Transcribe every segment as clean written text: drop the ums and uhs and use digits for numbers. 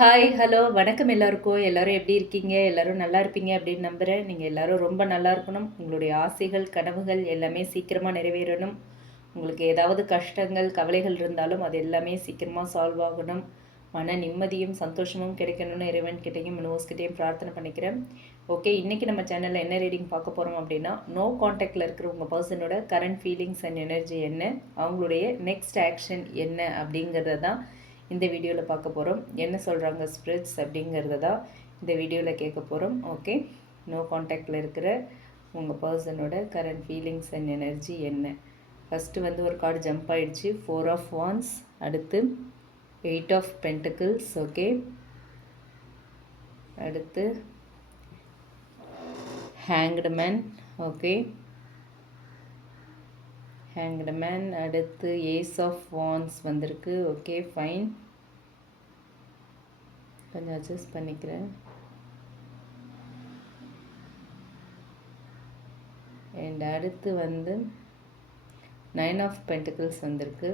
Hi, hello, வணக்கம் எல்லாருக்கும். எல்லாரும் எப்படி இருக்கீங்க? எல்லாரும் நல்லா இருப்பீங்க அப்படின்னு நம்புறேன். நீங்க எல்லாரும் ரொம்ப நல்லா இருக்கணும். உங்களுடைய ஆசைகள், கனவுகள் எல்லாமே சீக்கிரமா நிறைவேறணும். உங்களுக்கு ஏதாவது கஷ்டங்கள், கவலைகள் இருந்தாலும் அது எல்லாமே சீக்கிரமா சால்வ் ஆகணும். மன நிம்மதியும், சந்தோஷமும் கிடைக்கணும்னு இறைவன்கிட்டயும், யூனிவர்ஸ்கிட்டயும் பிரார்த்தனை பண்ணிக்கிறேன். ஓகே, இன்னைக்கு நம்ம சேனல்ல என்ன ரீடிங் பார்க்க போறோம் அப்படின்னா, நோ கான்டாக்ட்ல இருக்கிற உங்க பர்சனோட கரண்ட் ஃபீலிங்ஸ் அண்ட் எனர்ஜி என்ன, அவங்களுடைய நெக்ஸ்ட் ஆக்ஷன் என்ன அப்படிங்கிறத தான் இந்த வீடியோவில் பார்க்க போகிறோம். என்ன சொல்கிறாங்க ஸ்பிரிட்ஸ் அப்படிங்கிறத தான் இந்த வீடியோவில் கேட்க போகிறோம். ஓகே, நோ கான்டாக்டில் இருக்கிற உங்கள் பர்சனோட கரண்ட் ஃபீலிங்ஸ் அண்ட் எனர்ஜி என்ன. ஃபஸ்ட்டு வந்து ஒரு கார்டு ஜம்ப் ஆகிடுச்சு, 4 ஆஃப் வான்ஸ், அடுத்து 8 ஆஃப் பென்டக்கிள்ஸ். ஓகே, அடுத்து hanged man. Okay, hanged man, அடுத்து ஏஸ் ஆஃப் வான்ஸ் வந்திருக்கு. ஓகே, ஃபைன், கொஞ்சம் அட்ஜஸ்ட் பண்ணிக்கிறேன். அண்ட் அடுத்து வந்து 9 ஆஃப் பென்டக்கிள்ஸ் வந்திருக்கு.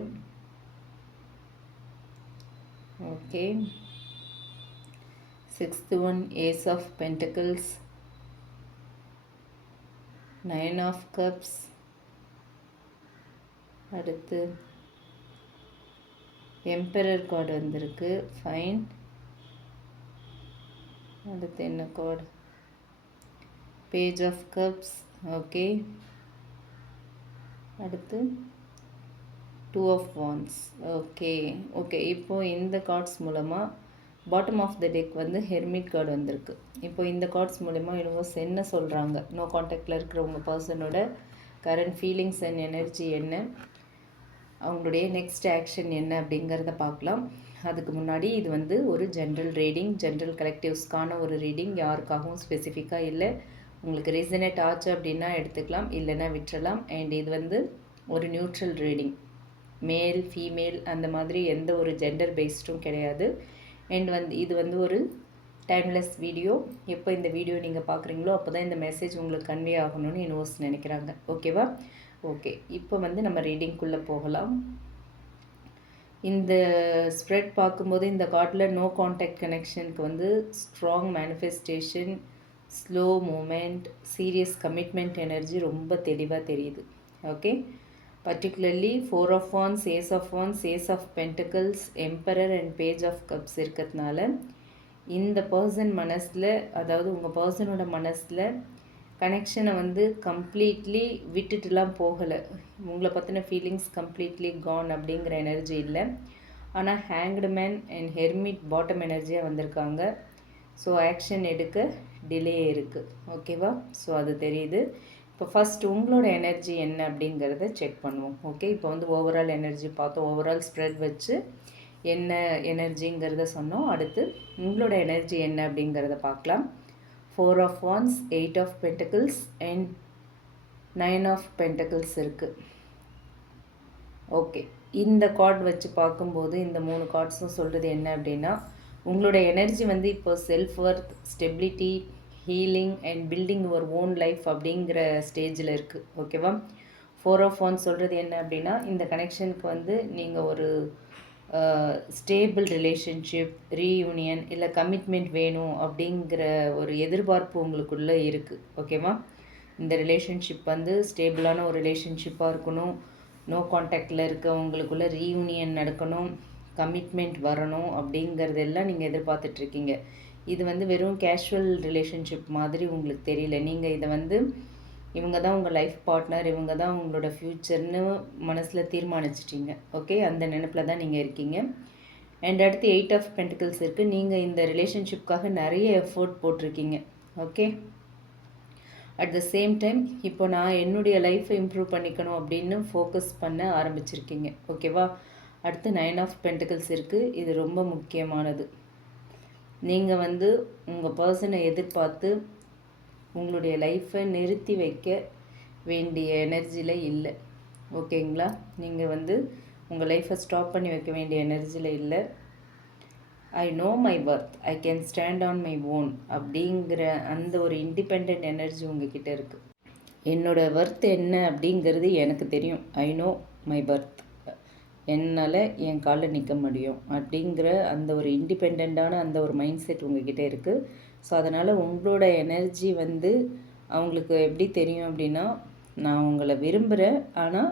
Okay, 6th one ace of pentacles, 9 of cups, அடுத்து எம்பரர் கார்டு வந்திருக்கு. ஃபைன், அடுத்து என்ன card, page of cups. Okay, அடுத்து 2 ஆஃப் வான்ஸ். ஓகே ஓகே இப்போது இந்த கார்ட்ஸ் மூலமாக பாட்டம் ஆஃப் த டெக் வந்து ஹெர்மிட் கார்டு வந்திருக்கு. இப்போ இந்த கார்ட்ஸ் மூலமா யூனிவர்ஸ் என்ன சொல்கிறாங்க, நோ கான்டாக்டில் இருக்கிற உங்கள் பர்சனோட கரண்ட் ஃபீலிங்ஸ் அண்ட் எனர்ஜி என்ன, அவங்களுடைய நெக்ஸ்ட் ஆக்ஷன் என்ன அப்படிங்கிறத பார்க்கலாம். அதுக்கு முன்னாடி இது வந்து ஒரு ஜென்ரல் ரீடிங், ஜென்ரல் கலெக்டிவ்ஸ்க்கான ஒரு ரீடிங், யாருக்காகவும் ஸ்பெசிஃபிக்காக இல்லை. உங்களுக்கு ரீசனேட் ஆச்சு அப்படின்னா எடுத்துக்கலாம், இல்லைன்னா விட்டுறலாம். அண்ட் இது வந்து ஒரு நியூட்ரல் ரீடிங், மேல் ஃபீமேல் அந்த மாதிரி எந்த ஒரு ஜெண்டர் பேஸ்டும் கிடையாது. அண்ட் இது வந்து ஒரு டைம்லெஸ் வீடியோ. எப்போ இந்த வீடியோ நீங்கள் பார்க்குறீங்களோ அப்போ தான் இந்த மெசேஜ் உங்களுக்கு கன்வே ஆகணும்னு யூனிவர்ஸ் நினைக்கிறாங்க. ஓகேவா? ஓகே, இப்போ வந்து நம்ம ரீடிங்குள்ளே போகலாம். இந்த ஸ்ப்ரெட் பார்க்கும்போது இந்த கார்டில் நோ கான்டாக்ட் கனெக்ஷனுக்கு வந்து strong manifestation, slow moment, serious commitment energy ரொம்ப தெளிவாக தெரியுது. Okay, particularly 4 of wands, ace of wands, ace of pentacles, emperor and page of cups இருக்கிறதுனால இந்த பர்சன் மனசில், அதாவது உங்கள் பர்சனோட மனசில் கனெக்ஷனை வந்து கம்ப்ளீட்லி விட்டுட்டுலாம் போகலை. உங்களை பற்றின ஃபீலிங்ஸ் கம்ப்ளீட்லி கான் அப்படிங்கிற எனர்ஜி இல்லை. ஆனால் hanged man and hermit bottom எனர்ஜியாக வந்திருக்காங்க. ஸோ ஆக்ஷன் எடுக்க டிலே இருக்குது. ஓகேவா? ஸோ அது தெரியுது. இப்போ ஃபஸ்ட் உங்களோட எனர்ஜி என்ன அப்படிங்கிறத செக் பண்ணுவோம். ஓகே, இப்போ வந்து ஓவரால் எனர்ஜி பார்த்தோம், ஓவரால் ஸ்ப்ரெட் வச்சு என்ன எனர்ஜிங்கிறத சொன்னோம். அடுத்து உங்களோட எனர்ஜி என்ன அப்படிங்கிறத பார்க்கலாம். 4 of wands, 8 of pentacles and 9 of pentacles இருக்குது. ஓகே, இந்த கார்டு வச்சு பார்க்கும்போது இந்த 3 கார்ட்ஸும் சொல்கிறது என்ன அப்படின்னா, உங்களோட எனர்ஜி வந்து இப்போ self worth, stability, healing and building your own life அப்படிங்கிற ஸ்டேஜில் இருக்குது. ஓகேவா? 4 ஆஃப் வான்ஸ் சொல்கிறது என்ன அப்படின்னா, இந்த கனெக்ஷனுக்கு வந்து நீங்கள் ஒரு ஸ்டேபிள் ரிலேஷன்ஷிப், ரீயூனியன் இல்லை கமிட்மெண்ட் வேணும் அப்படிங்கிற ஒரு எதிர்பார்ப்பு உங்களுக்குள்ளே இருக்குது. ஓகேவா? இந்த ரிலேஷன்ஷிப் வந்து ஸ்டேபிளான ஒரு ரிலேஷன்ஷிப்பாக இருக்கணும், நோ கான்டாக்டில் இருக்க உங்களுக்குள்ளே ரீயூனியன் நடக்கணும், கமிட்மெண்ட் வரணும் அப்படிங்கிறதெல்லாம் நீங்கள் எதிர்பார்த்துட்ருக்கீங்க. இது வந்து வெறும் கேஷுவல் ரிலேஷன்ஷிப் மாதிரி உங்களுக்கு தெரியல. நீங்கள் இதை வந்து இவங்க தான் உங்கள் லைஃப் பார்ட்னர், இவங்க தான் உங்களோட ஃப்யூச்சர்னு மனசில் தீர்மானிச்சிட்டிங்க. ஓகே, அந்த நினைப்பில் தான் நீங்கள் இருக்கீங்க. அண்ட் அடுத்து 8 ஆஃப் பென்டிகல்ஸ் இருக்குது. நீங்கள் இந்த ரிலேஷன்ஷிப்காக நிறைய எஃபோர்ட் போட்டிருக்கீங்க. Okay, at the same time இப்போ நான் என்னுடைய லைஃப்பை இம்ப்ரூவ் பண்ணிக்கணும் அப்படின்னு ஃபோக்கஸ் பண்ண ஆரம்பிச்சிருக்கீங்க. ஓகேவா? அடுத்து 9 ஆஃப் பென்டிகல்ஸ் இருக்குது. இது ரொம்ப முக்கியமானது. நீங்கள் வந்து உங்கள் பர்சனை எதிர்பார்த்து உங்களுடைய லைஃப்பை நிறுத்தி வைக்க வேண்டிய எனர்ஜியில் இல்லை. ஓகேங்களா? நீங்கள் வந்து உங்கள் லைஃப்பை ஸ்டாப் பண்ணி வைக்க வேண்டிய எனர்ஜியில் இல்லை. I know my worth, I can stand on my own அப்படிங்கிற அந்த ஒரு இண்டிபெண்ட் எனர்ஜி உங்ககிட்ட இருக்குது. என்னோடய ஒர்த் என்ன அப்படிங்கிறது எனக்கு தெரியும். I know my worth. என்னால் என் காலில் நிற்க முடியும் அப்படிங்கிற அந்த ஒரு இண்டிபெண்ட்டான அந்த ஒரு மைண்ட் செட் உங்ககிட்ட இருக்குது. ஸோ அதனால் உங்களோட எனர்ஜி வந்து அவங்களுக்கு எப்படி தெரியும் அப்படின்னா, நான் உங்களை விரும்புகிறேன், ஆனால்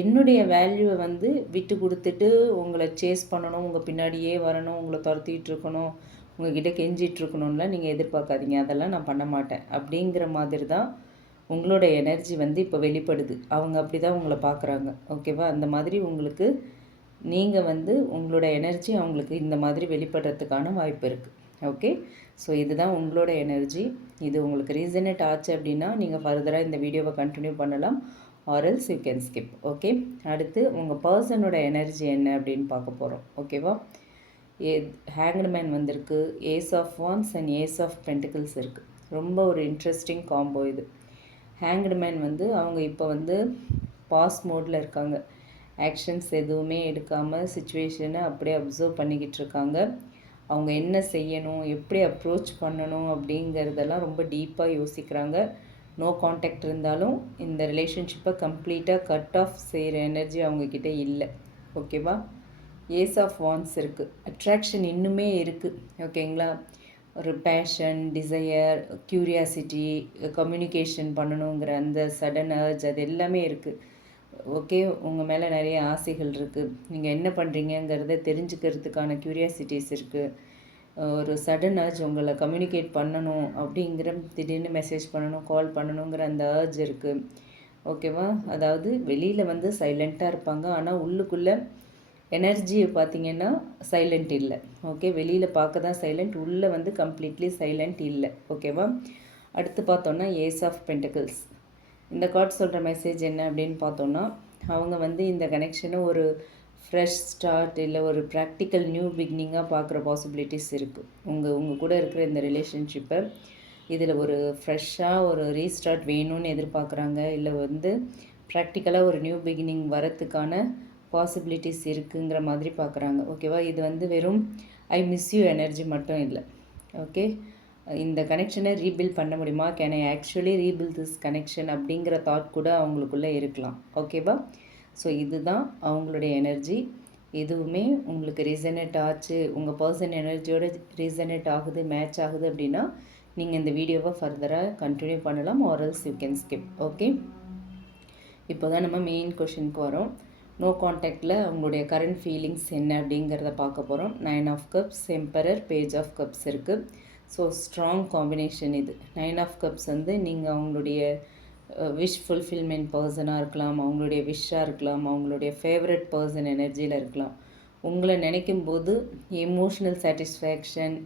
என்னுடைய வேல்யூவை வந்து விட்டு கொடுத்துட்டு உங்களை சேஸ் பண்ணணும், உங்கள் பின்னாடியே வரணும், உங்களை துரத்திட்டு இருக்கணும், உங்ககிட்ட கெஞ்சிட்டு இருக்கணும்லாம் நீங்கள் எதிர்பார்க்காதீங்க. அதெல்லாம் நான் பண்ண மாட்டேன் அப்படிங்கிற மாதிரி தான் உங்களோட எனர்ஜி வந்து இப்போ வெளிப்படுது. அவங்க அப்படி தான் உங்களை பார்க்குறாங்க. ஓகேவா? அந்த மாதிரி உங்களுக்கு நீங்கள் வந்து உங்களோட எனர்ஜி அவங்களுக்கு இந்த மாதிரி வெளிப்படுறதுக்கான வாய்ப்பு இருக்குது. ஓகே, ஸோ இதுதான் உங்களோட எனர்ஜி. இது உங்களுக்கு ரீசனேட் ஆச்சு அப்படின்னா நீங்கள் ஃபர்தராக இந்த வீடியோவை கண்டினியூ பண்ணலாம், or else you can skip. Okay, அடுத்து உங்கள் பர்சனோட எனர்ஜி என்ன அப்படின்னு பார்க்க போகிறோம். ஓகேவா? ஹேங்க்டு மேன் வந்திருக்கு, ace of wands and ace of pentacles இருக்குது. ரொம்ப ஒரு இன்ட்ரெஸ்டிங் காம்போ இது. ஹேங்க்டு மேன் வந்து அவங்க இப்போ வந்து பாஸ் மோடில் இருக்காங்க. ஆக்ஷன்ஸ் எதுவுமே எடுக்காமல் சுச்சுவேஷனை அப்படியே அப்சர்வ் பண்ணிக்கிட்டு இருக்காங்க. அவங்க என்ன செய்யணும், எப்படி அப்ரோச் பண்ணணும் அப்படிங்கிறதெல்லாம் ரொம்ப டீப்பாக யோசிக்கிறாங்க. நோ காண்டாக்ட் இருந்தாலும் இந்த ரிலேஷன்ஷிப்பை கம்ப்ளீட்டாக கட் ஆஃப் செய்கிற எனர்ஜி அவங்கக்கிட்ட இல்லை. ஓகேவா? ஏஸ் ஆஃப் வான்ஸ் இருக்குது, அட்ராக்ஷன் இன்னுமே இருக்குது. ஓகேங்களா? ஒரு பேஷன், டிசையர், க்யூரியாசிட்டி, கம்யூனிகேஷன் பண்ணணுங்கிற அந்த சடன் அர்ஜ் அது எல்லாமே இருக்குது. ஓகே, உங்கள் மேலே நிறைய ஆசைகள் இருக்குது. நீங்கள் என்ன பண்ணுறீங்கங்கிறத தெரிஞ்சுக்கிறதுக்கான க்யூரியாசிட்டிஸ் இருக்குது. ஒரு சடன் அர்ஜ் உங்களை கம்யூனிகேட் பண்ணணும் அப்படிங்கிற, திடீர்னு மெசேஜ் பண்ணணும், கால் பண்ணணுங்கிற அந்த அர்ஜ் இருக்குது. ஓகேவா? அதாவது வெளியில் வந்து சைலண்ட்டாக இருப்பாங்க, ஆனால் உள்ளுக்குள்ளே எனர்ஜி பார்த்திங்கன்னா சைலண்ட் இல்லை. ஓகே, வெளியில் பார்க்க தான் சைலண்ட், உள்ளே வந்து கம்ப்ளீட்லி சைலண்ட் இல்லை. ஓகேவா? அடுத்து பார்த்தோன்னா ஏஸ் ஆஃப் பென்டிகிள்ஸ். இந்த கார்ட் சொல்கிற மெசேஜ் என்ன அப்படின்னு பார்த்தோன்னா, அவங்க வந்து இந்த கனெக்ஷனை ஒரு ஃப்ரெஷ் ஸ்டார்ட் இல்லை ஒரு ப்ராக்டிக்கல் நியூ பிகினிங்காக பார்க்குற பாசிபிலிட்டிஸ் இருக்குது. உங்கள் கூட இருக்கிற இந்த ரிலேஷன்ஷிப்பை இதில் ஒரு ஃப்ரெஷ்ஷாக ஒரு ரீஸ்டார்ட் வேணும்னு எதிர்பார்க்குறாங்க, இல்லை வந்து ப்ராக்டிக்கலாக ஒரு நியூ பிகினிங் வரத்துக்கான பாசிபிலிட்டிஸ் இருக்குங்கிற மாதிரி பார்க்குறாங்க. ஓகேவா? இது வந்து வெறும் ஐ மிஸ் யூ எனர்ஜி மட்டும் இல்லை. ஓகே, இந்த கனெக்ஷனை ரீபில்ட் பண்ண முடியுமா, can I actually rebuild this connection அப்படிங்கிற தாட் கூட அவங்களுக்குள்ளே இருக்கலாம். ஓகேவா? ஸோ இதுதான் அவங்களுடைய எனர்ஜி. எதுவுமே உங்களுக்கு ரீசனேட் ஆச்சு, உங்கள் பர்சன் எனர்ஜியோட ரீசனேட் ஆகுது, மேட்ச் ஆகுது அப்படின்னா நீங்கள் இந்த வீடியோவை ஃபர்தராக கண்டினியூ பண்ணலாம், or else you can skip. Okay, இப்போ தான் நம்ம மெயின் கொஷினுக்கு வரோம். நோ காண்டாக்டில் அவங்களுடைய கரண்ட் ஃபீலிங்ஸ் என்ன அப்படிங்கிறத பார்க்க போகிறோம். 9 of cups, emperor, page of cups இருக்குது. ஸோ ஸ்ட்ராங் காம்பினேஷன் இது. 9 ஆஃப் கப்ஸ் வந்து நீங்கள் அவங்களுடைய விஷ் ஃபுல்ஃபில்மெண்ட் பர்சனாக இருக்கலாம், அவங்களுடைய விஷாக இருக்கலாம், அவங்களுடைய ஃபேவரட் பர்சன் எனர்ஜியில் இருக்கலாம். உங்களை நினைக்கும் போது எமோஷ்னல் சாட்டிஸ்ஃபேக்ஷன்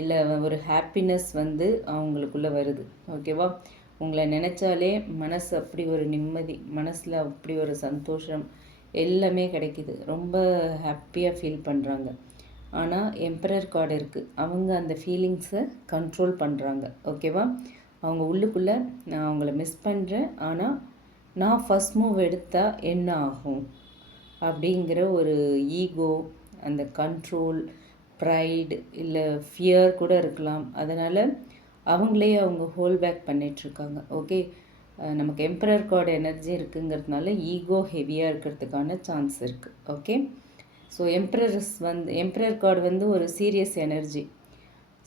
இல்லை ஒரு ஹாப்பினஸ் வந்து அவங்களுக்குள்ளே வருது. ஓகேவா? உங்களை நினச்சாலே மனசு அப்படி ஒரு நிம்மதி, மனசில் அப்படி ஒரு சந்தோஷம் எல்லாமே கிடைக்கிது. ரொம்ப ஹாப்பியாக ஃபீல் பண்ணுறாங்க. ஆனால் எம்பரர் கார்டு இருக்குது, அவங்க அந்த ஃபீலிங்ஸை கண்ட்ரோல் பண்ணுறாங்க. ஓகேவா? அவங்க உள்ளுக்குள்ளே நான் அவங்கள மிஸ் பண்ணுறேன், ஆனால் நான் ஃபஸ்ட் மூவ் எடுத்தால் என்ன ஆகும் அப்படிங்கிற ஒரு ஈகோ, அந்த கண்ட்ரோல், ப்ரைடு இல்லை ஃபியர் கூட இருக்கலாம். அதனால் அவங்களே அவங்க ஹோல் பேக் பண்ணிகிட்ருக்காங்க. ஓகே, நமக்கு எம்பரர் கார்டு எனர்ஜி இருக்குங்கிறதுனால ஈகோ ஹெவியாக இருக்கிறதுக்கான சான்ஸ் இருக்குது. ஓகே, ஸோ எம்பரர் கார்டு வந்து ஒரு சீரியஸ் எனர்ஜி.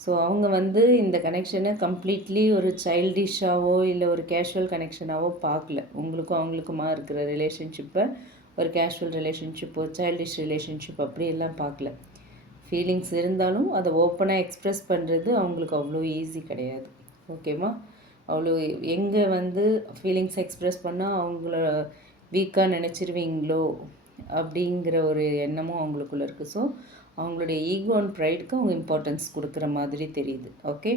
ஸோ அவங்க வந்து இந்த கனெக்ஷனை கம்ப்ளீட்லி ஒரு சைல்டிஷாவோ இல்லை ஒரு கேஷுவல் கனெக்ஷனாவோ பார்க்கல. உங்களுக்கும் அவங்களுக்குமா இருக்கிற ரிலேஷன்ஷிப்பை ஒரு கேஷுவல் ரிலேஷன்ஷிப்போ சைல்டிஷ் ரிலேஷன்ஷிப் அப்படியெல்லாம் பார்க்கல. ஃபீலிங்ஸ் இருந்தாலும் அதை ஓப்பனாக எக்ஸ்ப்ரெஸ் பண்ணுறது அவங்களுக்கு அவ்வளோ ஈஸி கிடையாது. ஓகேவா? அவ்வளோ எங்கே வந்து ஃபீலிங்ஸ் எக்ஸ்ப்ரெஸ் பண்ணால் அவங்கள வீக்காக நினச்சிருவீங்களோ அப்படிங்கிற ஒரு எண்ணமும் அவங்களுக்குள்ளே இருக்குது. ஸோ அவங்களுடைய ஈகோ அண்ட் ப்ரைடுக்கு அவங்க இம்பார்ட்டன்ஸ் கொடுக்குற மாதிரி தெரியுது. ஓகே,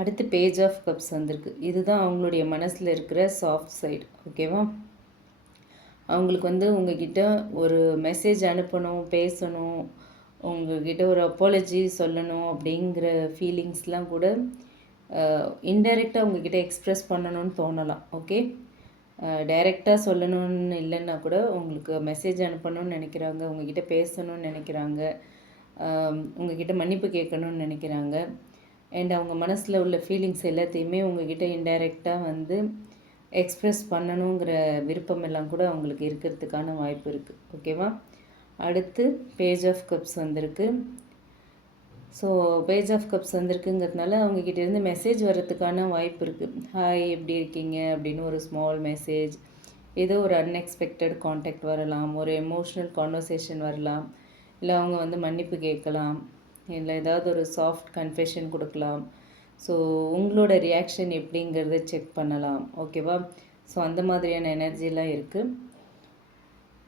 அடுத்து பேஜ் ஆஃப் கப்ஸ் வந்திருக்கு. இதுதான் அவங்களுடைய மனசில் இருக்கிற சாஃப்ட் சைடு. ஓகேவா? அவங்களுக்கு வந்து உங்ககிட்ட ஒரு மெசேஜ் அனுப்பணும், பேசணும், உங்கள்கிட்ட ஒரு அப்பாலஜி சொல்லணும் அப்படிங்கிற ஃபீலிங்ஸ்லாம் கூட இன்டைரக்டாக உங்ககிட்ட எக்ஸ்ப்ரெஸ் பண்ணணும்னு தோணலாம். ஓகே, டைரெக்டாக சொல்லணும்னு இல்லைன்னா கூட உங்களுக்கு மெசேஜ் அனுப்பணும்னு நினைக்கிறாங்க, உங்ககிட்ட பேசணும்னு நினைக்கிறாங்க, உங்ககிட்ட மன்னிப்பு கேட்கணும்னு நினைக்கிறாங்க. அண்ட் அவங்க மனசில் உள்ள ஃபீலிங்ஸ் எல்லாத்தையுமே உங்ககிட்ட இன்டைரக்டாக வந்து எக்ஸ்ப்ரெஸ் பண்ணணுங்கிற விருப்பம் எல்லாம் கூட அவங்களுக்கு இருக்கிறதுக்கான வாய்ப்பு இருக்குது. ஓகேவா? அடுத்து பேஜ் ஆஃப் கப்ஸ் வந்திருக்கு. ஸோ பேஜ் ஆஃப் கப்ஸ் வந்திருக்குங்கிறதுனால அவங்கக்கிட்டேருந்து மெசேஜ் வர்றதுக்கான வாய்ப்பு இருக்குது. ஹாய் எப்படி இருக்கீங்க அப்படின்னு ஒரு ஸ்மால் மெசேஜ், ஏதோ ஒரு அன்எக்ஸ்பெக்டட் காண்டாக்ட் வரலாம், ஒரு எமோஷ்னல் கான்வர்சேஷன் வரலாம், இல்லை அவங்க வந்து மன்னிப்பு கேட்கலாம், இல்லை ஏதாவது ஒரு சாஃப்ட் கன்ஃபெஷன் கொடுக்கலாம். ஸோ உங்களோட ரியாக்ஷன் எப்படிங்கிறத செக் பண்ணலாம். ஓகேவா? ஸோ அந்த மாதிரியான எனர்ஜிலாம் இருக்குது.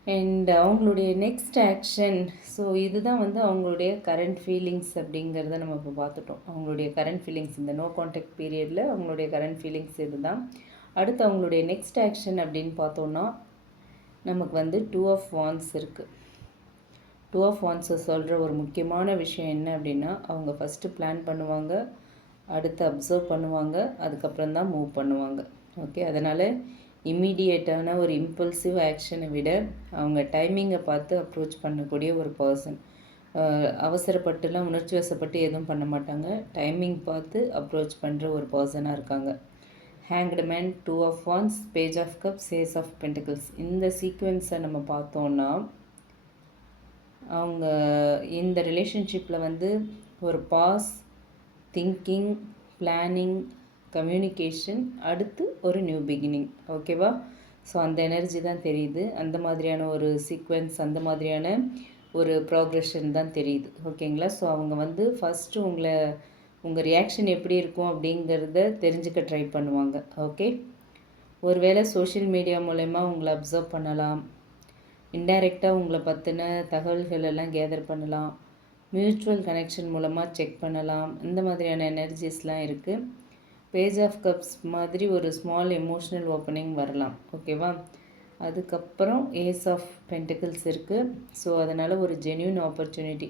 அண்ட் அவங்களுடைய நெக்ஸ்ட் ஆக்ஷன், ஸோ இதுதான் வந்து அவங்களுடைய கரண்ட் ஃபீலிங்ஸ் அப்படிங்கிறத நம்ம இப்போ பார்த்துட்டோம். அவங்களுடைய கரண்ட் ஃபீலிங்ஸ் இந்த நோ கான்டாக்ட் பீரியடில் அவங்களுடைய கரண்ட் ஃபீலிங்ஸ் இது தான். அடுத்து அவங்களுடைய நெக்ஸ்ட் ஆக்ஷன் அப்படின்னு பார்த்தோன்னா நமக்கு வந்து 2 ஆஃப் வாண்ட்ஸ் இருக்குது. 2 ஆஃப் வாண்ட்ஸை சொல்கிற ஒரு முக்கியமான விஷயம் என்ன அப்படின்னா, அவங்க ஃபஸ்ட்டு பிளான் பண்ணுவாங்க, அடுத்து அப்சர்வ் பண்ணுவாங்க, அதுக்கப்புறம் தான் மூவ் பண்ணுவாங்க. ஓகே, அதனால் இம்மீடியேட்டான ஒரு இம்பல்சிவ் ஆக்ஷனை விட அவங்க டைமிங்கை பார்த்து அப்ரோச் பண்ணக்கூடிய ஒரு பர்சன். அவசரப்பட்டுலாம் உணர்ச்சி வசப்பட்டு எதுவும் பண்ண மாட்டாங்க. டைமிங் பார்த்து அப்ரோச் பண்ணுற ஒரு பர்சனாக இருக்காங்க. Hanged man, 2 of wands, page of cups, ace of pentacles. இந்த சீக்வென்ஸை நம்ம பார்த்தோன்னா அவங்க இந்த ரிலேஷன்ஷிப்பில் வந்து ஒரு பாஸ், திங்கிங், பிளானிங், கம்யூனிகேஷன், அடுத்து ஒரு நியூ பிகினிங். ஓகேவா? ஸோ அந்த எனர்ஜி தான் தெரியுது. அந்த மாதிரியான ஒரு சீக்வென்ஸ், அந்த மாதிரியான ஒரு ப்ராக்ரெஷன் தான் தெரியுது. ஓகேங்களா? ஸோ அவங்க வந்து ஃபஸ்ட்டு உங்கள் ரியாக்ஷன் எப்படி இருக்கும் அப்படிங்கிறத தெரிஞ்சுக்க ட்ரை பண்ணுவாங்க. ஓகே, ஒருவேளை சோஷியல் மீடியா மூலயமா உங்களை அப்சர்வ் பண்ணலாம், இன்டைரக்டாக உங்களை பற்றின தகவல்கள் எல்லாம் கேதர் பண்ணலாம், மியூச்சுவல் கனெக்ஷன் மூலமாக செக் பண்ணலாம். இந்த மாதிரியான எனர்ஜிஸ்லாம் இருக்குது. பேஜ் ஆஃப் கப்ஸ் மாதிரி ஒரு ஸ்மால் எமோஷ்னல் ஓப்பனிங் வரலாம். ஓகேவா? அதுக்கப்புறம் ஏஸ் ஆஃப் பென்டிகிள்ஸ் இருக்குது. ஸோ அதனால் ஒரு ஜென்யூன் ஆப்பர்ச்சுனிட்டி,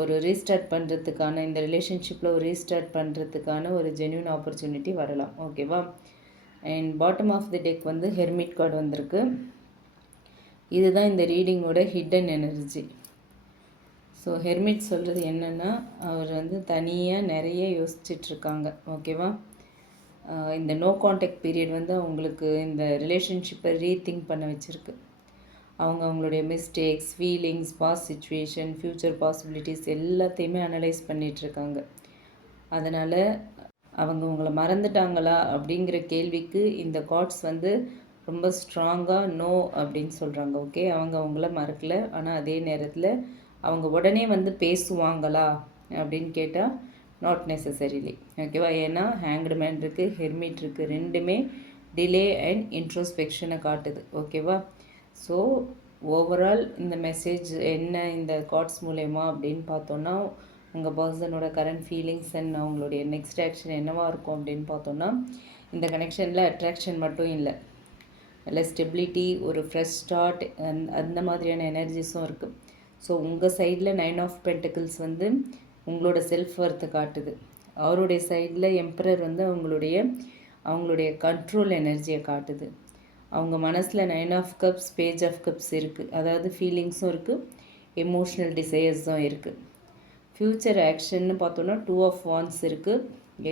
ஒரு ரீஸ்டார்ட் பண்ணுறதுக்கான, இந்த ரிலேஷன்ஷிப்பில் ஒரு ரீஸ்டார்ட் பண்ணுறதுக்கான ஒரு ஜென்யூன் ஆப்பர்ச்சுனிட்டி வரலாம். ஓகேவா? And bottom of the deck வந்து ஹெர்மிட் கார்டு வந்திருக்கு. இதுதான் இந்த ரீடிங்கோட ஹிடன் எனர்ஜி. ஸோ ஹெர்மிட் சொல்கிறது என்னென்னா, அவர் வந்து தனியாக நிறைய யோசிச்சிட்ருக்காங்க. ஓகேவா? இந்த நோ கான்டாக்ட் பீரியட் வந்து அவங்களுக்கு இந்த ரிலேஷன்ஷிப்பை ரீதிங்க் பண்ண வச்சுருக்கு. அவங்களுடைய mistakes, feelings, past situation, future possibilities எல்லாத்தையுமே அனலைஸ் பண்ணிகிட்ருக்காங்க. அதனால் அவங்க உங்களை மறந்துட்டாங்களா அப்படிங்கிற கேள்விக்கு இந்த கார்ட்ஸ் வந்து ரொம்ப ஸ்ட்ராங்காக நோ அப்படின்னு சொல்கிறாங்க. ஓகே, அவங்க அவங்கள மறக்கலை. ஆனால் அதே நேரத்தில் அவங்க உடனே வந்து பேசுவாங்களா அப்படின்னு கேட்டால் நாட் நெசசரிலி. ஓகேவா? ஏன்னா ஹேங்க்டு மேன் இருக்குது, ஹெர்மிட் இருக்குது, ரெண்டுமே டிலே அண்ட் இன்ட்ரோஸ்பெக்ஷனை காட்டுது. ஓகேவா? ஸோ ஓவரால் இந்த மெசேஜ் என்ன இந்த கார்ட்ஸ் மூலயமா அப்படின்னு பார்த்தோன்னா, உங்கள் பர்சனோட கரண்ட் ஃபீலிங்ஸ் அண்ட் அவங்களுடைய நெக்ஸ்ட் ஆக்ஷன் என்னவாக இருக்கும் அப்படின்னு பார்த்தோன்னா, இந்த கனெக்ஷனில் அட்ராக்ஷன் மட்டும் இல்லை, இல்லை ஸ்டெபிலிட்டி, ஒரு ஃப்ரெஷ் ஸ்டார்ட், அந்த மாதிரியான எனர்ஜிஸும் இருக்குது. ஸோ உங்கள் சைடில் 9 ஆஃப் பென்டிகிள்ஸ் வந்து உங்களோட செல்ஃப் ஒர்த்தை காட்டுது. அவருடைய சைடில் எம்பரர் வந்து அவங்களுடைய கண்ட்ரோல் எனர்ஜியை காட்டுது. அவங்க மனசில் 9 of cups, page of cups இருக்குது. அதாவது ஃபீலிங்ஸும் இருக்குது, எமோஷ்னல் டிசைர்ஸும் இருக்குது. ஃப்யூச்சர் ஆக்ஷன்னு பார்த்தோன்னா 2 ஆஃப் வாண்ட்ஸ் இருக்குது,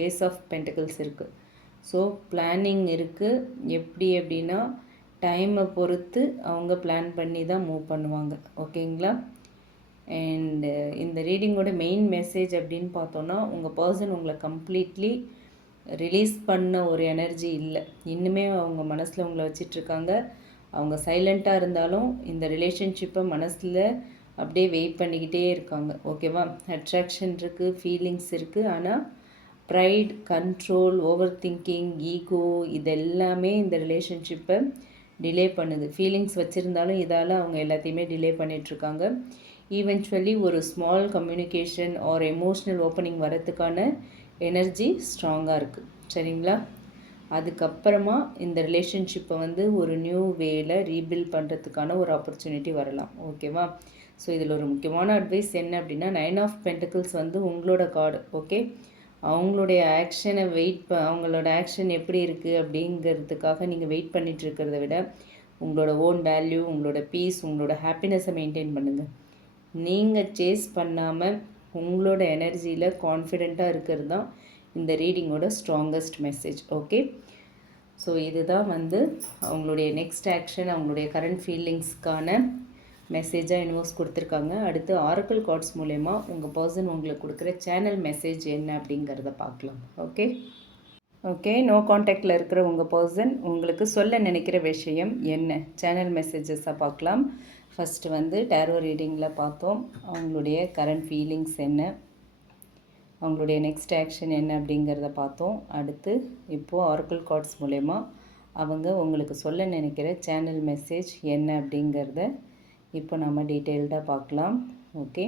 ஏஸ் ஆஃப் பென்டிகிள்ஸ் இருக்குது. ஸோ பிளானிங் இருக்குது. எப்படி அப்படின்னா டைமை பொறுத்து அவங்க பிளான் பண்ணி தான் மூவ் பண்ணுவாங்க. ஓகேங்களா? அண்டு இந்த ரீடிங்கோட மெயின் மெசேஜ் அப்படின்னு பார்த்தோன்னா, உங்கள் பர்சன் உங்களை கம்ப்ளீட்லி ரிலீஸ் பண்ண ஒரு எனர்ஜி இல்லை. இன்னுமே அவங்க மனசில் உங்களை வச்சிட்ருக்காங்க. அவங்க சைலண்ட்டாக இருந்தாலும் இந்த ரிலேஷன்ஷிப்பை மனசில் அப்படியே வெயிட் பண்ணிக்கிட்டே இருக்காங்க. ஓகேவா? அட்ராக்ஷன் இருக்குது, ஃபீலிங்ஸ் இருக்குது, ஆனால் pride, control, over thinking, ego, இதெல்லாமே இந்த ரிலேஷன்ஷிப்பை டிலே பண்ணுது. ஃபீலிங்ஸ் வச்சுருந்தாலும் இதால் அவங்க எல்லாத்தையுமே டிலே பண்ணிகிட்ருக்காங்க. ஈவென்ச்சுவலி ஒரு small communication or emotional opening வரத்துக்கான எனர்ஜி ஸ்ட்ராங்காக இருக்குது. சரிங்களா? அதுக்கப்புறமா இந்த ரிலேஷன்ஷிப்பை வந்து ஒரு நியூ வேல ரீபில்ட் பண்ணுறதுக்கான ஒரு ஆப்பர்ச்சுனிட்டி வரலாம். ஓகேவா? ஸோ இதில் ஒரு முக்கியமான அட்வைஸ் என்ன அப்படின்னா, 9 ஆஃப் பென்டிகிள்ஸ் வந்து உங்களோட கார்டு. ஓகே, அவங்களுடைய ஆக்ஷனை அவங்களோட ஆக்ஷன் எப்படி இருக்குது அப்படிங்கிறதுக்காக நீங்கள் வெயிட் பண்ணிகிட்டு இருக்கிறத விட உங்களோட ஓன் வேல்யூ, உங்களோட பீஸ், உங்களோட ஹாப்பினஸை மெயின்டைன் பண்ணுங்கள். நீங்கள் சேஸ் பண்ணாமல் உங்களோட எனர்ஜியில் கான்ஃபிடெண்ட்டாக இருக்கிறது தான் இந்த ரீடிங்கோட ஸ்ட்ராங்கஸ்ட் மெசேஜ். ஓகே, ஸோ இதுதான் வந்து அவங்களுடைய நெக்ஸ்ட் ஆக்ஷன், அவங்களுடைய கரண்ட் ஃபீலிங்ஸ்க்கான மெசேஜாக யூனிவர்ஸ் கொடுத்துருக்காங்க. அடுத்து ஆரக்கிள் கார்ட்ஸ் மூலயமா உங்கள் பர்சன் உங்களுக்கு கொடுக்குற சேனல் மெசேஜ் என்ன அப்படிங்கிறத பார்க்கலாம். ஓகே நோ காண்டாக்டில் இருக்கிற உங்கள் பர்சன் உங்களுக்கு சொல்ல நினைக்கிற விஷயம் என்ன, சேனல் மெசேஜஸாக பார்க்கலாம். ஃபஸ்ட்டு வந்து டேரோ ரீடிங்கில் பார்த்தோம் அவங்களுடைய கரண்ட் ஃபீலிங்ஸ் என்ன, அவங்களுடைய நெக்ஸ்ட் ஆக்ஷன் என்ன அப்படிங்கிறத பார்த்தோம். அடுத்து இப்போது ஆரக்கிள் கார்ட்ஸ் மூலயமா அவங்க உங்களுக்கு சொல்ல நினைக்கிற சேனல் மெசேஜ் என்ன அப்படிங்கிறத இப்போ நம்ம டீட்டெயில்டாக பார்க்கலாம். ஓகே,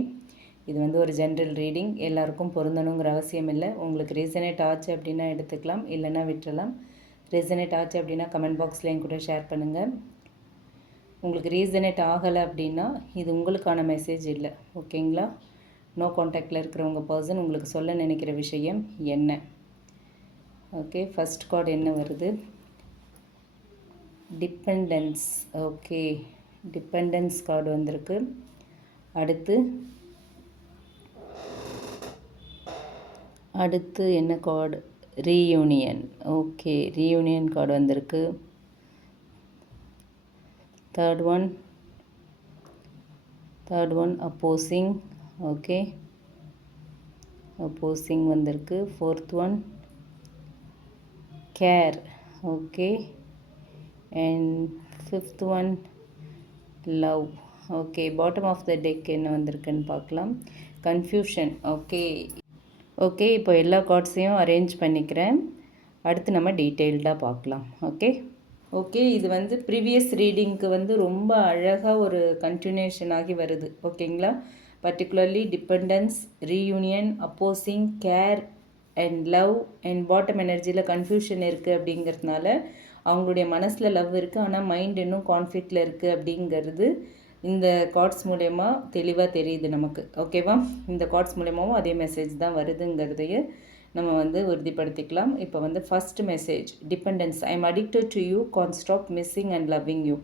இது வந்து ஒரு ஜென்ரல் ரீடிங், எல்லாருக்கும் பொருந்தணுங்கிற அவசியம் இல்லை. உங்களுக்கு ரீசனேட் ஆச்சு அப்படின்னா எடுத்துக்கலாம், இல்லைன்னா விட்டுறலாம். ரீசனேட் ஆச்சு அப்படின்னா கமெண்ட் பாக்ஸில் என் கூட ஷேர் பண்ணுங்கள். உங்களுக்கு ரீசனேட் ஆகலை அப்படின்னா இது உங்களுக்கான மெசேஜ் இல்லை. ஓகேங்களா? நோ காண்டாக்டில் இருக்கிறவங்க பர்சன் உங்களுக்கு சொல்ல நினைக்கிற விஷயம் என்ன. ஓகே, ஃபஸ்ட் கார்டு என்ன வருது? டிபெண்டன்ஸ். ஓகே, டிபெண்டன்ஸ் கார்டு வந்திருக்கு. அடுத்து என்ன card? Reunion. Okay, reunion card வந்திருக்கு. Third one opposing. Okay, opposing வந்திருக்கு. Fourth one care. Okay, and fifth one love. Okay, bottom of the deck என்ன வந்திருக்குன்னு பார்க்கலாம். கன்ஃபியூஷன். ஓகே, இப்போ எல்லா கார்ட்ஸையும் அரேஞ்ச் பண்ணிக்கிறேன். அடுத்து நம்ம டீட்டெயில்டாக பார்க்கலாம். ஓகே, இது வந்து ப்ரீவியஸ் ரீடிங்க்கு வந்து ரொம்ப அழகாக ஒரு கண்டினியூஷன் ஆகி வருது. ஓகேங்களா? Particularly dependence, reunion, opposing, care and love and bottom எனர்ஜியில் கன்ஃபியூஷன் இருக்குது அப்படிங்கிறதுனால அவங்களுடைய மனசில் லவ் இருக்குது, ஆனால் மைண்ட் இன்னும் கான்ஃப்ளிக்டில் இருக்குது அப்படிங்கிறது இந்த கார்ட்ஸ் மூலயமா தெளிவாக தெரியுது நமக்கு. ஓகேவா? இந்த கார்ட்ஸ் மூலயமாவும் அதே மெசேஜ் தான் வருதுங்கிறதையே நம்ம வந்து உறுதிப்படுத்திக்கலாம். இப்போ வந்து first message dependence. I am addicted to you, can't stop missing and loving you.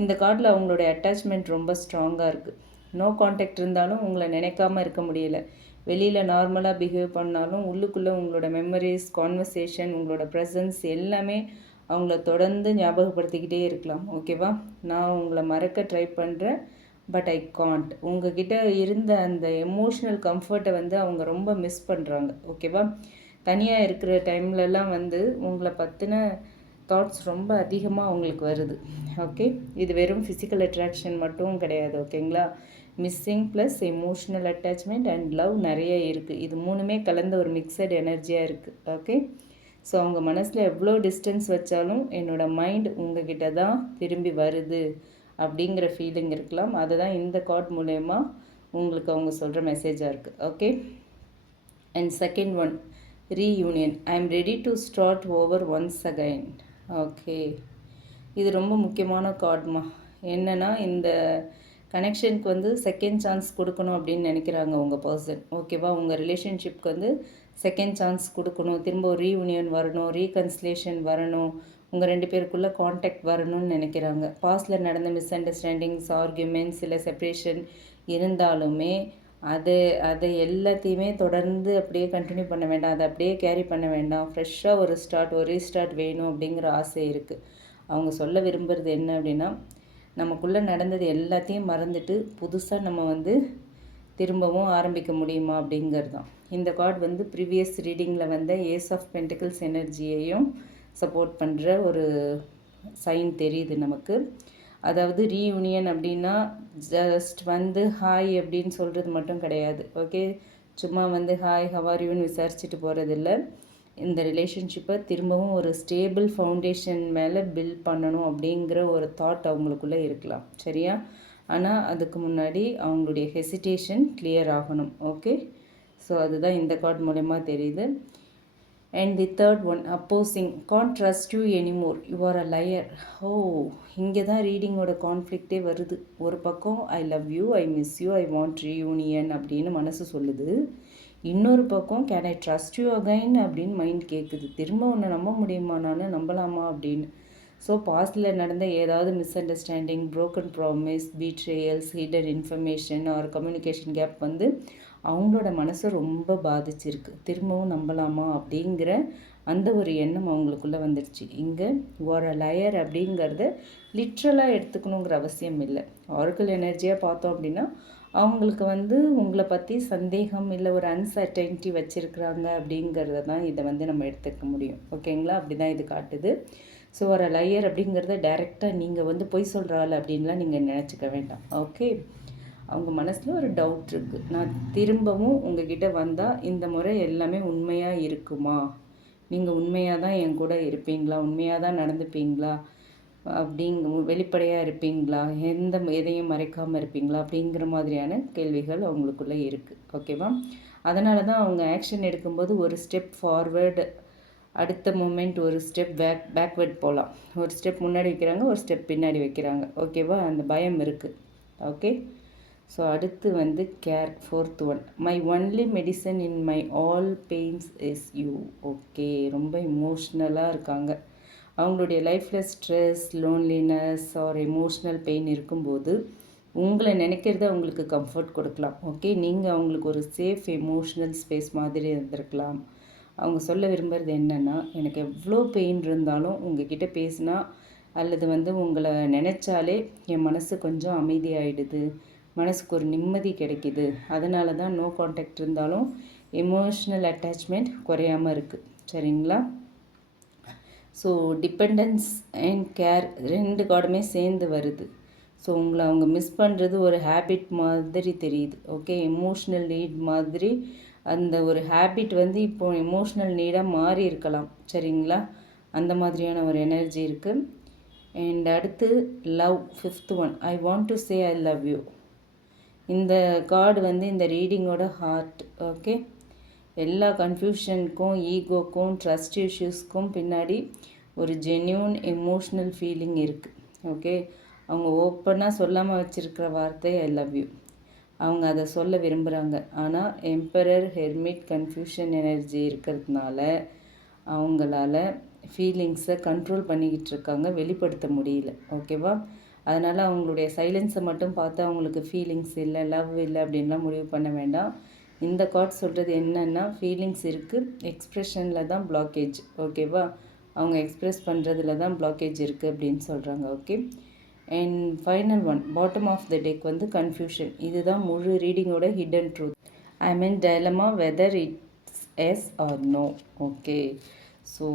இந்த கார்டில் அவங்களுடைய அட்டாச்மெண்ட் ரொம்ப ஸ்ட்ராங்காக இருக்குது. நோ காண்டாக்ட் இருந்தாலும் உங்களை நினைக்காமல் இருக்க முடியலை. வெளியில் நார்மலாக பிஹேவ் பண்ணாலும் உள்ளுக்குள்ளே உங்களோட மெமரிஸ், கான்வர்சேஷன், உங்களோட ப்ரெசன்ஸ் எல்லாமே அவங்கள தொடர்ந்து ஞாபகப்படுத்திக்கிட்டே இருக்கலாம். ஓகேவா? நான் உங்களை மறக்க ட்ரை பண்ணுறேன், பட் ஐ காண்ட். உங்ககிட்ட இருந்த அந்த எமோஷ்னல் கம்ஃபர்ட்டை வந்து அவங்க ரொம்ப மிஸ் பண்ணுறாங்க. ஓகேவா? தனியாக இருக்கிற டைம்லலாம் வந்து உங்களை பற்றின தாட்ஸ் ரொம்ப அதிகமாக அவங்களுக்கு வருது. ஓகே, இது வெறும் ஃபிசிக்கல் அட்ராக்ஷன் மட்டும் கிடையாது. ஓகேங்களா? Missing plus emotional attachment and love நிறைய இருக்குது. இது மூணுமே கலந்த ஒரு மிக்சட் எனர்ஜியாக இருக்குது. ஓகே, ஸோ அவங்க மனசில் எவ்வளோ டிஸ்டன்ஸ் வச்சாலும் என்னோடய மைண்ட் உங்ககிட்ட தான் திரும்பி வருது அப்படிங்கிற ஃபீலிங் இருக்கலாம். அதுதான் இந்த கார்ட் மூலயமா உங்களுக்கு அவங்க சொல்கிற மெசேஜாக இருக்குது. Okay, and second one reunion. I am ready to start over once again. Okay, இது ரொம்ப முக்கியமான கார்டுமா. என்னென்னா இந்த கனெக்ஷனுக்கு வந்து செகண்ட் சான்ஸ் கொடுக்கணும் அப்படின்னு நினைக்கிறாங்க உங்கள் பர்சன். ஓகேவா? உங்கள் ரிலேஷன்ஷிப்க்கு வந்து செகண்ட் சான்ஸ் கொடுக்கணும், திரும்ப ஒரு ரீயூனியன் வரணும், ரீகன்சிலேஷன் வரணும், உங்கள் ரெண்டு பேருக்குள்ளே காண்டாக்ட் வரணும்னு நினைக்கிறாங்க. பாஸ்டில் நடந்த மிஸ் அண்டர்ஸ்டாண்டிங்ஸ், ஆர்கியூமெண்ட்ஸ், இல்லை செப்ரேஷன் இருந்தாலுமே அதை எல்லாத்தையுமே தொடர்ந்து அப்படியே கண்டினியூ பண்ண வேண்டாம், அதை அப்படியே கேரி பண்ண வேண்டாம், ஃப்ரெஷ்ஷாக ஒரு ரீஸ்டார்ட் வேணும் அப்படிங்கிற ஆசை இருக்குது. அவங்க சொல்ல விரும்புகிறது என்ன அப்படின்னா, நமக்குள்ளே நடந்தது எல்லாத்தையும் மறந்துட்டு புதுசாக நம்ம வந்து திரும்பவும் ஆரம்பிக்க முடியுமா அப்படிங்கிறது தான். இந்த கார்டு வந்து ப்ரீவியஸ் ரீடிங்கில் வந்த ஏஸ் ஆஃப் பென்டிகிள்ஸ் எனர்ஜியையும் சப்போர்ட் பண்ணுற ஒரு சைன் தெரியுது நமக்கு. அதாவது ரீயூனியன் அப்படின்னா ஜஸ்ட் வந்து ஹாய் அப்படின்னு சொல்கிறது மட்டும் கிடையாது. ஓகே, சும்மா வந்து ஹாய் ஹவாரியூன்னு விசாரிச்சுட்டு போகிறதில்ல. இந்த ரிலேஷன்ஷிப்பை திரும்பவும் ஒரு ஸ்டேபிள் ஃபவுண்டேஷன் மேலே பில்ட் பண்ணணும் அப்படிங்கிற ஒரு தாட் அவங்களுக்குள்ளே இருக்கலாம். சரியா? ஆனால் அதுக்கு முன்னாடி அவங்களுடைய ஹெசிடேஷன் கிளியர் ஆகணும். ஓகே, ஸோ அதுதான் இந்த கார்டு மூலயமா தெரியுது. And the third one opposing. Can't trust you anymore, you are a layer. இங்கே தான் ரீடிங்கோட கான்ஃப்ளிக்டே வருது. ஒரு பக்கம் ஐ love you, I miss you, I want reunion அப்படின்னு மனசு சொல்லுது. இன்னொரு பக்கம் can I trust you again அப்படின்னு மைண்ட் கேட்குது. திரும்ப ஒன்று நம்ப முடியுமா, நான் நம்பலாமா அப்படின்னு. ஸோ பாஸ்டில் நடந்த ஏதாவது misunderstanding, broken promise, betrayals, hidden information or communication gap வந்து அவங்களோட மனசை ரொம்ப பாதிச்சிருக்கு. திரும்பவும் நம்பலாமா அப்படிங்கிற அந்த ஒரு எண்ணம் அவங்களுக்குள்ளே வந்துடுச்சு. இங்கே ஒரு லயர் அப்படிங்கிறத லிட்ரலாக எடுத்துக்கணுங்கிற அவசியம் இல்லை. ஆர்கல் எனர்ஜியாக பார்த்தோம் அப்படின்னா அவங்களுக்கு உங்களை பற்றி சந்தேகம் இல்லை ஒரு அன்சர்டைனிட்டி வச்சுருக்குறாங்க அப்படிங்கிறத தான் இதை நம்ம எடுத்துக்க முடியும். ஓகேங்களா? அப்படி தான் இது காட்டுது. ஸோ ஒரு லயர் அப்படிங்கிறத டைரெக்டாக நீங்கள் பொய் சொல்கிறாள் அப்படின்லாம் நீங்கள் நினச்சிக்க வேண்டாம். ஓகே, அவங்க மனசில் ஒரு டவுட் இருக்குது. நான் திரும்பவும் உங்ககிட்ட வந்தால் இந்த முறை எல்லாமே உண்மையாக இருக்குமா, நீங்கள் உண்மையாக தான் என் கூட இருப்பீங்களா, உண்மையாக தான் நடந்துப்பீங்களா, வெளிப்படையாக இருப்பீங்களா, எதையும் மறைக்காமல் இருப்பீங்களா அப்படிங்கிற மாதிரியான கேள்விகள் அவங்களுக்குள்ளே இருக்குது. ஓகேவா? அதனால தான் அவங்க ஆக்ஷன் எடுக்கும்போது ஒரு ஸ்டெப் ஃபார்வேர்டு, அடுத்த மூமெண்ட் ஒரு ஸ்டெப் பேக்வேர்ட் போகலாம். ஒரு ஸ்டெப் முன்னாடி வைக்கிறாங்க, ஒரு ஸ்டெப் பின்னாடி வைக்கிறாங்க. ஓகேவா? அந்த பயம் இருக்குது. ஓகே, ஸோ அடுத்து care, 4th one. My only medicine in my all pains is you. Okay, ரொம்ப இமோஷ்னலாக இருக்காங்க. அவங்களுடைய லைஃப்பில் stress, loneliness or emotional pain இருக்கும்போது உங்களை நினைக்கிறத அவங்களுக்கு கம்ஃபர்ட் கொடுக்கலாம். ஓகே, நீங்கள் அவங்களுக்கு ஒரு சேஃப் எமோஷ்னல் ஸ்பேஸ் மாதிரி இருந்திருக்கலாம். அவங்க சொல்ல விரும்புகிறது என்னென்னா, எனக்கு எவ்வளோ பெயின் இருந்தாலும் உங்ககிட்ட பேசினா அல்லது உங்களை நினச்சாலே என் மனசு கொஞ்சம் அமைதியாகிடுது, மனசுக்கு ஒரு நிம்மதி கிடைக்கிது. அதனால தான் நோ கான்டாக்ட் இருந்தாலும் எமோஷ்னல் அட்டாச்மெண்ட் குறையாமல் இருக்குது. சரிங்களா? ஸோ டிபெண்டன்ஸ் அண்ட் கேர் 2 கார்டுமே சேர்ந்து வருது. ஸோ உங்களை அவங்க மிஸ் பண்ணுறது ஒரு ஹேபிட் மாதிரி தெரியுது. ஓகே, எமோஷ்னல் நீட் மாதிரி அந்த ஒரு ஹேபிட் இப்போது எமோஷ்னல் நீடாக மாறி இருக்கலாம். சரிங்களா? அந்த மாதிரியான ஒரு எனர்ஜி இருக்குது. அண்ட் அடுத்து love, 5th one. I want to say I love you. இந்த கார்டு இந்த ரீடிங்கோட ஹார்ட். ஓகே, எல்லா கன்ஃபியூஷனுக்கும், ஈகோக்கும், ட்ரஸ்ட் இஷ்யூஸ்க்கும் பின்னாடி ஒரு ஜென்யூன் எமோஷ்னல் ஃபீலிங் இருக்குது. ஓகே, அவங்க ஓப்பனாக சொல்லாமல் வச்சுருக்கிற வார்த்தை ஐ லவ் யூ. அவங்க அதை சொல்ல விரும்புகிறாங்க. ஆனால் எம்பரர், ஹெர்மிட், கன்ஃபியூஷன் எனர்ஜி இருக்கிறதுனால அவங்களால ஃபீலிங்ஸை கண்ட்ரோல் பண்ணிக்கிட்டு இருக்காங்க, வெளிப்படுத்த முடியல. ஓகேவா? அதனால் அவங்களுடைய சைலன்ஸை மட்டும் பார்த்து அவங்களுக்கு ஃபீலிங்ஸ் இல்லை, லவ் இல்லை அப்படின்லாம் முடிவு பண்ண வேண்டாம். இந்த கார்ட் சொல்கிறது என்னென்னா, ஃபீலிங்ஸ் இருக்குது, எக்ஸ்ப்ரெஷனில் தான் பிளாக்கேஜ். ஓகேவா? அவங்க எக்ஸ்ப்ரெஸ் பண்ணுறதுல தான் பிளாக்கேஜ் இருக்குது அப்படின்னு சொல்கிறாங்க. Okay, and final one, bottom of the deck confusion. இதுதான் முழு ரீடிங்கோட hidden truth. I mean dilemma, whether it's yes or no. Okay, so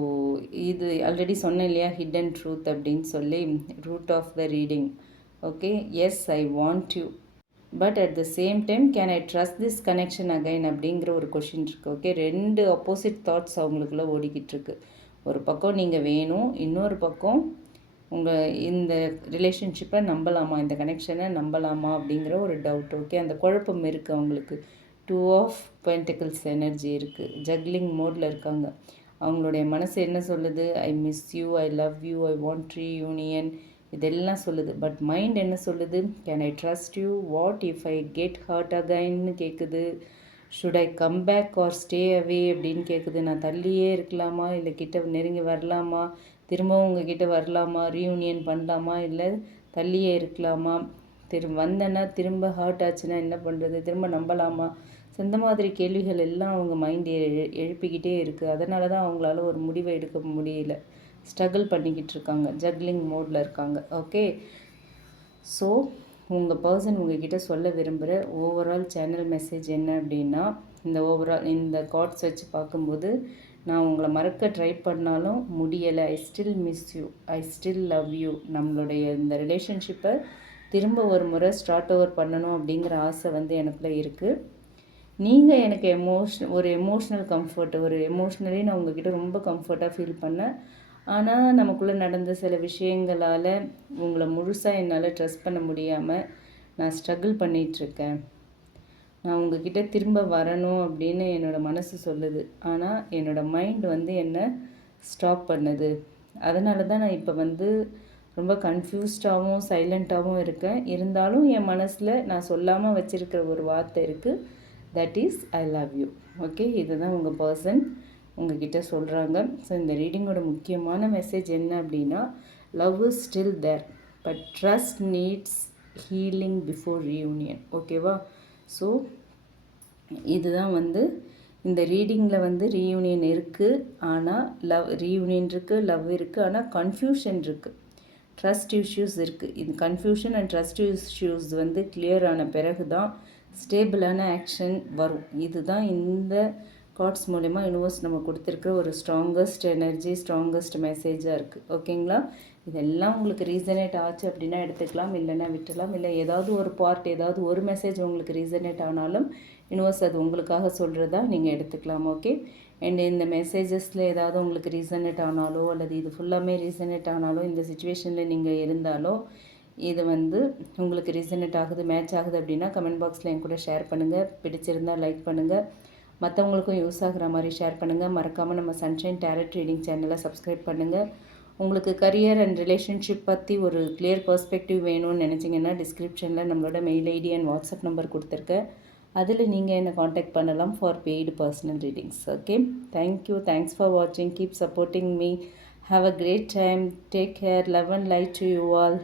இது ஆல்ரெடி சொன்னேன் இல்லையா, ஹிடன் ட்ரூத் அப்படின்னு சொல்லி, root of the reading. Okay, yes I want you, but at the same time can I trust this connection again அப்படிங்கிற ஒரு question இருக்குது. Okay, 2 opposite thoughts அவங்களுக்குள்ள ஓடிக்கிட்டு இருக்கு. ஒரு பக்கம் நீங்கள் வேணும், இன்னொரு பக்கம் உங்கள் இந்த ரிலேஷன்ஷிப்பை நம்பலாமா, இந்த கனெக்ஷனை நம்பலாமா அப்படிங்கிற ஒரு டவுட். ஓகே, அந்த குழப்பம் இருக்குது அவங்களுக்கு. 2 ஆஃப் பென்டிகிள்ஸ் எனர்ஜி இருக்குது, ஜக்லிங் மோடில் இருக்காங்க. அவங்களுடைய மனசு என்ன சொல்லுது? I miss you, I love you, I want reunion, இதெல்லாம் சொல்லுது. பட் மைண்ட் என்ன சொல்லுது? Can I trust you, what if I get hurt அகைன்னு கேட்குது. Should I come back or stay away அப்படின்னு கேட்குது. நான் தள்ளியே இருக்கலாமா, இல்லை கிட்ட நெருங்கி வரலாமா, திரும்பவும் உங்ககிட்ட வரலாமா, ரீயூனியன் பண்ணலாமா, இல்லை தள்ளியே இருக்கலாமா, வந்தேன்னா திரும்ப ஹர்ட் ஆச்சுன்னா என்ன பண்ணுறது, திரும்ப நம்பலாமா. ஸோ இந்த மாதிரி கேள்விகள் எல்லாம் அவங்க மைண்ட் எழுப்பிக்கிட்டே இருக்குது. அதனால தான் அவங்களால ஒரு முடிவை எடுக்க முடியல, ஸ்ட்ரகிள் பண்ணிக்கிட்டு இருக்காங்க, ஜக்லிங் மோடில் இருக்காங்க. ஓகே, ஸோ உங்கள் பர்சன் உங்ககிட்ட சொல்ல விரும்புகிற ஓவரால் சேனல் மெசேஜ் என்ன அப்படின்னா, இந்த கார்ட்ஸ் வச்சு பார்க்கும்போது, நான் உங்களை மறக்க ட்ரை பண்ணாலும் முடியலை, I still miss you, I still love you. நம்மளுடைய இந்த ரிலேஷன்ஷிப்பை திரும்ப ஒரு முறை ஸ்டார்ட் ஓவர் பண்ணணும் அப்படிங்கிற ஆசை எனக்குள்ளே இருக்குது. நீங்கள் எனக்கு ஒரு எமோஷ்னல் கம்ஃபர்ட், ஒரு எமோஷ்னலி நான் உங்ககிட்ட ரொம்ப கம்ஃபர்ட்டாக ஃபீல் பண்ணேன். ஆனால் நமக்குள்ளே நடந்த சில விஷயங்களால் உங்களை முழுசாக என்னால் ட்ரஸ்ட் பண்ண முடியாமல் நான் ஸ்ட்ரகிள் பண்ணிகிட்ருக்கேன். நான் உங்ககிட்ட திரும்ப வரணும் அப்படின்னு என்னோடய மனசு சொல்லுது. ஆனால் என்னோடய மைண்ட் என்னை ஸ்டாப் பண்ணுது. அதனால தான் நான் இப்போ ரொம்ப கன்ஃபியூஸ்டாகவும் சைலண்ட்டாகவும் இருக்கேன். இருந்தாலும் என் மனசில் நான் சொல்லாமல் வச்சுருக்கிற ஒரு வார்த்தை இருக்குது, that is I love you. Okay, இதுதான் உங்கள் பர்சன் உங்ககிட்ட சொல்கிறாங்க. ஸோ இந்த ரீடிங்கோட முக்கியமான மெசேஜ் என்ன அப்படின்னா, love is still there, but trust needs healing before reunion. ஓகேவா? ஸோ இதுதான் இந்த ரீடிங்கில் வந்து ரீயூனியன் இருக்குது, ஆனால் ரீயூனியன் இருக்குது, லவ் இருக்குது, ஆனால் கன்ஃபியூஷன் இருக்குது, ட்ரஸ்ட் இஷ்யூஸ் இருக்குது. இது கன்ஃபியூஷன் அண்ட் ட்ரஸ்ட் இஷ்யூஸ் வந்து கிளியர் ஆன பிறகு தான் ஸ்டேபிளான ஆக்ஷன் வரும். இதுதான் இந்த கார்ட்ஸ் மூலமா யூனிவர்ஸ் நம்ம கொடுத்துருக்குற ஒரு ஸ்ட்ராங்கஸ்ட் எனர்ஜி, ஸ்ட்ராங்கஸ்ட் மெசேஜாக இருக்குது. ஓகேங்களா? இதெல்லாம் உங்களுக்கு ரீசனேட் ஆச்சு அப்படின்னா எடுத்துக்கலாம், இல்லைன்னா விட்டுலாம். இல்லை ஏதாவது ஒரு பார்ட், ஏதாவது ஒரு மெசேஜ் உங்களுக்கு ரீசனேட் ஆனாலும் யூனிவர்ஸ் அது உங்களுக்காக சொல்கிறதா நீங்கள் எடுத்துக்கலாம். ஓகே. அண்ட் இந்த மெசேஜஸில் ஏதாவது உங்களுக்கு ரீசனேட் ஆனாலோ அல்லது இது ஃபுல்லாமே ரீசனேட் ஆனாலோ, இந்த சுச்சுவேஷனில் நீங்கள் இருந்தாலோ, இது வந்து உங்களுக்கு ரீசனேட் ஆகுது, மேட்ச் ஆகுது அப்படின்னா கமெண்ட் பாக்ஸில் என் கூட ஷேர் பண்ணுங்கள். பிடிச்சிருந்தால் லைக் பண்ணுங்கள், மற்றவங்களுக்கும் யூஸ் ஆகிற மாதிரி ஷேர் பண்ணுங்கள். மறக்காமல் நம்ம சன்ஷைன் டேரட் ரீடிங் சேனலை சப்ஸ்கிரைப் பண்ணுங்கள். உங்களுக்கு கரியர் அண்ட் ரிலேஷன்ஷிப் பற்றி ஒரு கிளியர் பர்ஸ்பெக்டிவ் வேணும்னு நினச்சிங்கன்னா டிஸ்கிரிப்ஷனில் நம்மளோட mail ID and WhatsApp number கொடுத்துருக்கேன். அதில் நீங்கள் என்னை காண்டாக்ட் பண்ணலாம் for paid personal readings. Okay, thank you. Thanks for வாட்சிங். Keep supporting me. Have a great time. Take care. Love and light to you all.